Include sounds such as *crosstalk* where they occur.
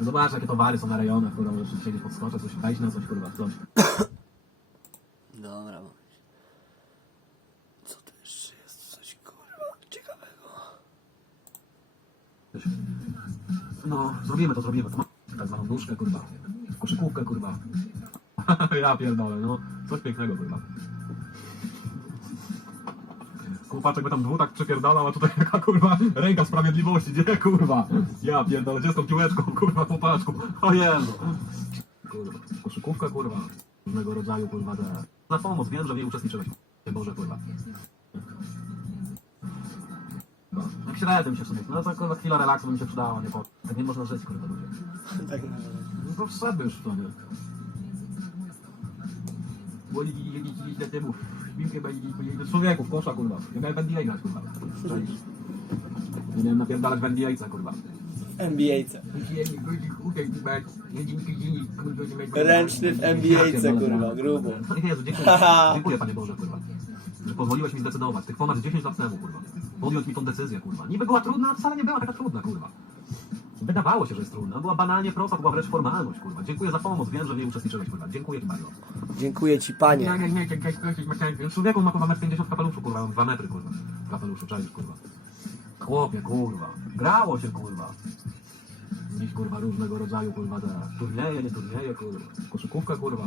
Zobacz, jakie towary są na rejonach, kurwa, możesz siedzieć pod skoczem, coś wejść na coś, kurwa, coś. Dobra. Co to jeszcze jest? Coś kurwa ciekawego. No, zrobimy to, zrobimy to. Tak zwaną nóżkę, kurwa. Koszykówkę, kurwa. *laughs* ja pierdolę, no. Coś pięknego, kurwa. Kupaczek by tam dwu tak przypierdalał, a tutaj *laughs* jaka kurwa ręka sprawiedliwości, gdzie kurwa? Ja pierdolę, gdzie z tą piłeczką, *laughs* kurwa, chłopaczku? O Jezu. Kurwa, koszykówka, kurwa. Różnego rodzaju, kurwa, te... Na pomoc, wiem, że w niej uczestniczyłeś. Boże, kurwa. No, jak średnio się w sumie, no to kurwa chwila relaksu by mi się przydała, nie po... Tak nie można żyć, kurwa, ludzie. Tak naprawdę. No to wszedłby już w to, nie? Bo jakiś lat temu piłkę będzie człowieku w kosza, kurwa. Ja miałem NBA grać, kurwa. Czaisz? Ja miałem napierdalać NBA, kurwa. NBA-ce. Ręczny w NBA-ce, kurwa, grubo. *laughs* Jezu, dziękuję, *laughs* dziękuję Panie Boże, kurwa. Że pozwoliłeś mi zdecydować, tych ponad 10 lat temu, kurwa. Podjąć mi tą decyzję, kurwa. Niby była trudna, a wcale nie była taka trudna, kurwa. Wydawało się, że jest trudna. Była banalnie prosta, była wręcz formalność, kurwa. Dziękuję za pomoc, wiem, że w niej uczestniczyłeś, kurwa. Dziękuję Ci bardzo. Dziękuję ci panie. Nie, nie, nie, jakaś jakaś Człowieku ma kurwa 1,50 w kapeluszu, kurwa, mam 2 metry, kurwa. Kapeluszu, czaisz, kurwa. Chłopie, kurwa. Grało się, kurwa. Dziś, kurwa, różnego rodzaju, kurwa, te turnieje, nie turnieje, kurwa. Koszykówka, kurwa.